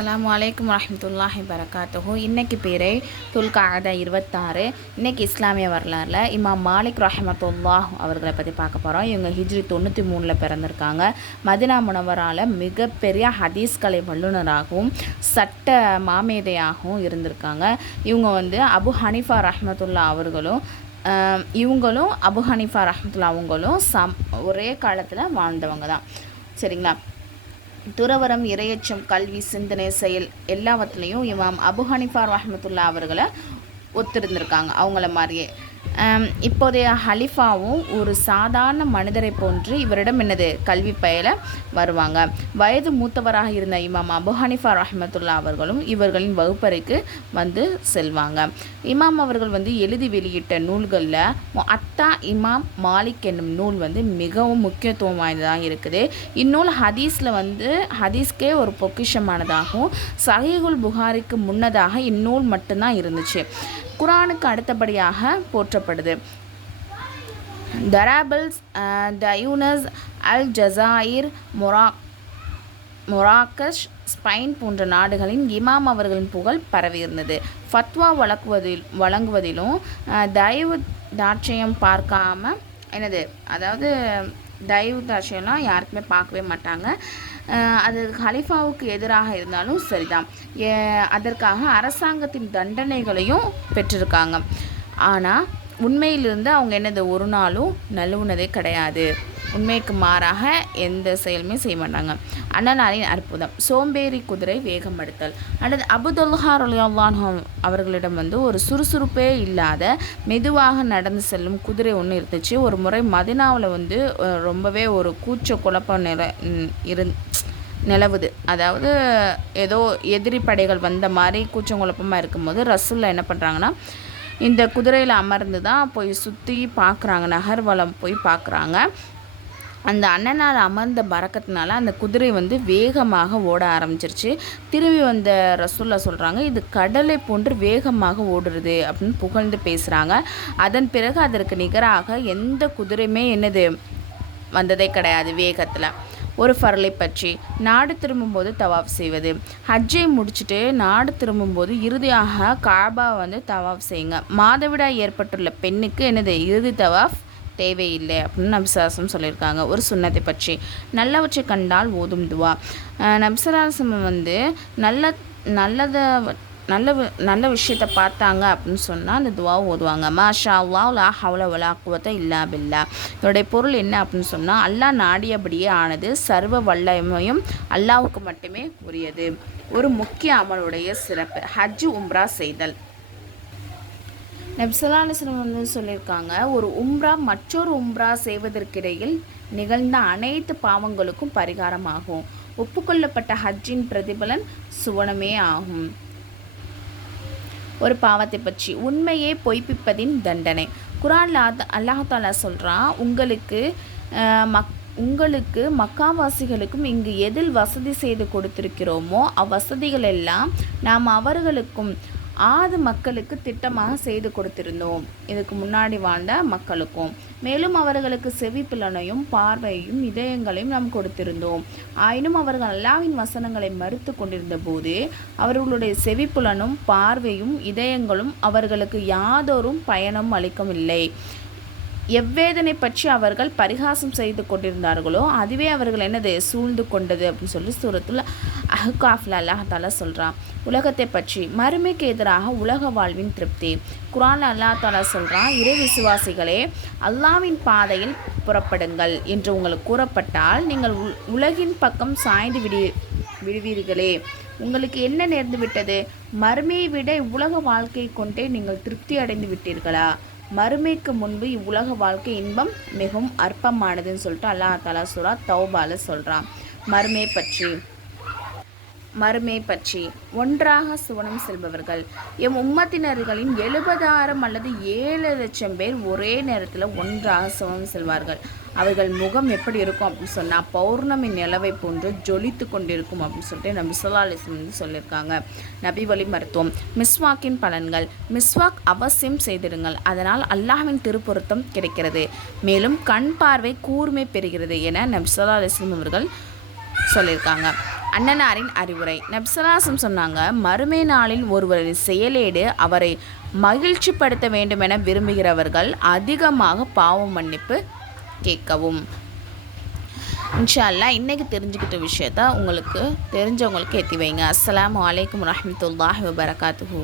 அஸ்ஸலாமு அலைக்கும் வரஹ்மத்துல்லாஹி வரகாத்துஹு. இன்றைக்கி பேரை துல்காதா 26. இன்றைக்கி இஸ்லாமிய வரலாறில் இமாம் மாலிக் ரஹ்மத்துல்லாஹ் அவர்களை பற்றி பார்க்க போகிறோம். இவங்க ஹிஜ்ரி 93 பிறந்திருக்காங்க. மதினா முனவரால் மிகப்பெரிய ஹதீஸ்கலை வல்லுநராகவும் சட்ட மாமேதையாகவும் இருந்திருக்காங்க. இவங்க அபு ஹனீஃபா ரஹ்மத்துல்லா இவங்களும் அபு ஹனீஃபா ரஹ்மத்துல்லா அவங்களும் ஒரே காலத்தில் வாழ்ந்தவங்க தான். சரிங்களா? துறவரம், இரையச்சம், கல்வி, சிந்தனை, செயல் எல்லாவற்றுலேயும் இமாம் அபு ஹனீஃபா ரஹ்மத்துல்லா அவர்களை ஒத்திருந்திருக்காங்க. அவங்கள மாதிரியே இப்போதைய ஹலிஃபாவும் ஒரு சாதாரண மனிதரை போன்று இவரிடம் கல்வி பயில வருவாங்க. வயது மூத்தவராக இருந்த இமாம் அபு ஹனீஃபா ரஹ்மத்துல்லா அவர்களும் இவர்களின் வகுப்பறைக்கு செல்வாங்க. இமாம் அவர்கள் எழுதி வெளியிட்ட நூல்களில் முஅத்தா இமாம் மாலிக் என்னும் நூல் மிகவும் முக்கியத்துவம் வாய்ந்ததாக இருக்குது. இந்நூல் ஹதீஸ்க்கே ஒரு பொக்கிஷமானதாகவும் சஹீஹுல் புகாரிக்கு முன்னதாக இந்நூல் மட்டும்தான் இருந்துச்சு. குரானுக்கு அடுத்தபடியாக போற்றப்படுது. தராபிள்ஸ், டயூனஸ், அல் ஜசாயிர், மொராக்கஷ், ஸ்பெயின் போன்ற நாடுகளின் இமாம் அவர்களின் புகழ் பரவியிருந்தது. ஃபத்வா வழங்குவதிலும் தயவு தாட்சியம் பார்க்காம அதாவது தயவு தாட்சியம்லாம் யாருக்குமே பார்க்கவே மாட்டாங்க. அது ஹலிஃபாவுக்கு எதிராக இருந்தாலும் சரிதான். அதற்காக அரசாங்கத்தின் தண்டனைகளையும் பெற்றிருக்காங்க. ஆனால் உண்மையிலிருந்து அவங்க ஒரு நாளும் நழுவுனதே கிடையாது. உண்மைக்கு மாறாக எந்த செயலுமே செய்ய மாட்டாங்க. அண்ணலாரின் அற்புதம். சோம்பேறி குதிரை வேகம் எடுத்தல். அல்லது அபுதுல்ஹா ரலியல்லாஹு அன்ஹு அவர்களிடம் ஒரு சுறுசுறுப்பே இல்லாத மெதுவாக நடந்து செல்லும் குதிரை ஒன்று இருந்துச்சு. ஒரு முறை மதினாவில் ரொம்பவே ஒரு கூச்ச குழப்பம் நிலவுது. அதாவது ஏதோ எதிரி படைகள் வந்த மாதிரி கூச்சங்குழப்பமாக இருக்கும்போது ரசூலுல்லாஹ் என்ன பண்ணுறாங்கன்னா, இந்த குதிரையில் அமர்ந்து தான் போய் சுற்றி பார்க்குறாங்க. நகர்வலம் போய் பார்க்குறாங்க. அந்த அண்ணனால் அமர்ந்த பறக்கத்தினால அந்த குதிரை வேகமாக ஓட ஆரம்பிச்சிருச்சு. திரும்பி வந்த ரசூலுல்லாஹ் சொல்கிறாங்க, இது கடலை போன்று வேகமாக ஓடுறது அப்படின்னு புகழ்ந்து பேசுகிறாங்க. அதன் பிறகு அதற்கு நிகராக எந்த குதிரையுமே வந்ததே கிடையாது வேகத்தில். ஒரு ஃபர்லை பற்றி நாடு திரும்பும்போது தவாஃப் செய்வது. ஹஜ்ஜை முடிச்சுட்டு நாடு திரும்பும்போது இறுதியாக காபா தவாஃப் செய்யுங்க. மாதவிடாய் ஏற்பட்டுள்ள பெண்ணுக்கு இறுதி தவாஃப் தேவையில்லை அப்படின்னு நபிசல்லாசம் சொல்லியிருக்காங்க. ஒரு சுன்னத்தை பற்றி நல்லவற்றை கண்டால் ஓதும் துவா. நபிசல்லாசம் நல்ல விஷயத்தை பார்த்தாங்க அப்படின்னு சொன்னால் அந்த துவாவை ஓதுவாங்க. மாஷா அல்லாஹ் லா ஹவ்ல வலா குவத்த இல்லா பில்லா. இதோடைய பொருள் என்ன அப்படின்னு சொன்னால், அல்லாஹ் நாடியபடியே ஆனது, சர்வ வல்லமையும் அல்லாஹ்வுக்கு மட்டுமே உரியது. ஒரு முக்கிய அமலுடைய சிறப்பு ஹஜ் உம்ரா செய்தல். நபி ஸல்லல்லாஹு அலைஹி வஸல்லம் சொல்லியிருக்காங்க, ஒரு உம்ரா மற்றொரு உம்ரா செய்வதற்கிடையில் நிகழ்ந்த அனைத்து பாவங்களுக்கும் பரிகாரமாகும். ஒப்புக்கொள்ளப்பட்ட ஹஜ்ஜின் பிரதிபலன் சுவனமே ஆகும். ஒரு பாவத்தை பற்றி உண்மையை பொய்ப்பிப்பதின் தண்டனை. குர்ஆனில் அல்லாஹ் தஆலா சொல்கிறான், உங்களுக்கு மக்காவாசிகளுக்கும் இங்கு எதில் வசதி செய்து கொடுத்திருக்கிறோமோ அவ்வசதிகள் எல்லாம் நாம் அவர்களுக்கும் ஆது மக்களுக்கு திட்டமாக செய்து கொடுத்திருந்தோம். இதுக்கு முன்னாடி வாழ்ந்த மக்களுக்கும். மேலும் அவர்களுக்கு செவிப்புலனையும் பார்வையையும் இதயங்களையும் நாம் கொடுத்திருந்தோம். ஆயினும் அவர்கள் அல்லாஹ்வின் வசனங்களை மறுத்து கொண்டிருந்த போது அவர்களுடைய செவிப்புலனும் பார்வையும் இதயங்களும் அவர்களுக்கு யாதொரு பயனும் அளிக்கவில்லை. எவ்வேதனை பற்றி அவர்கள் பரிகாசம் செய்து கொண்டிருந்தார்களோ அதுவே அவர்கள் சூழ்ந்து கொண்டது அப்படின்னு சொல்லி சூரத்துல் அஹ்காஃப்ல அல்லாஹ் தஆலா சொல்கிறான். உலகத்தை பற்றி மறுமைக்கு எதிராக உலக வாழ்வின் திருப்தி. குர்ஆனில் அல்லாஹ் தஆலா சொல்கிறான், இறை விசுவாசிகளே, அல்லாஹ்வின் பாதையில் புறப்படுங்கள் என்று உங்களுக்கு கூறப்பட்டால் நீங்கள் உலகின் பக்கம் சாய்ந்து விடுவீர்களே. உங்களுக்கு என்ன நேர்ந்து விட்டது? மறுமையை விட இவ்வுலக வாழ்க்கையை கொண்டே நீங்கள் திருப்தி அடைந்து விட்டீர்களா? மறுமைக்கு முன்பு இவ்வுலக வாழ்க்கை இன்பம் மிகவும் அற்பமானதுன்னு சொல்லிட்டு அல்லாஹ் தஆலா சூரா தௌபால சொல்கிறான். மறுமை பற்றி ஒன்றாக சுவனம் செல்பவர்கள். எம் உம்மத்தினர்களின் 70,000 அல்லது 7,00,000 பேர் ஒரே நேரத்தில் ஒன்றாக சுவனம் செல்வார்கள். அவர்கள் முகம் எப்படி இருக்கும் அப்படின்னு சொன்னால் பௌர்ணமி நிலவை போன்று ஜொலித்து கொண்டிருக்கும் அப்படின்னு சொல்லிட்டு நபி ஸல்லல்லாஹு அலைஹி வஸல்லம் சொல்லியிருக்காங்க. நபி வழி மருத்துவம். மிஸ்வாக்கின் பலன்கள். மிஸ்வாக் அவசியம் செய்திடுங்கள், அதனால் அல்லாஹ்வின் திருப்பொருத்தம் கிடைக்கிறது. மேலும் கண் பார்வை கூர்மை பெறுகிறது என நபி ஸல்லல்லாஹு அலைஹி வஸல்லம் அவர்கள் சொல்லியிருக்காங்க. அண்ணனாரின் அறிவுரை. நபிசல்லாசம் சொன்னாங்க, மறுமை நாளில் ஒருவரின் செயலேடு அவரை மகிழ்ச்சிப்படுத்த வேண்டுமென விரும்புகிறவர்கள் அதிகமாக பாவ மன்னிப்பு கேட்கவும். இன்ஷா அல்லாஹ் இன்றைக்கி தெரிஞ்சுக்கிட்ட விஷயத்த உங்களுக்கு தெரிஞ்சவங்களுக்கு ஏற்றி வைங்க. அஸ்ஸலாமு அலைக்கும் வரஹ்மத்துல்லாஹி வபரகாத்துஹு.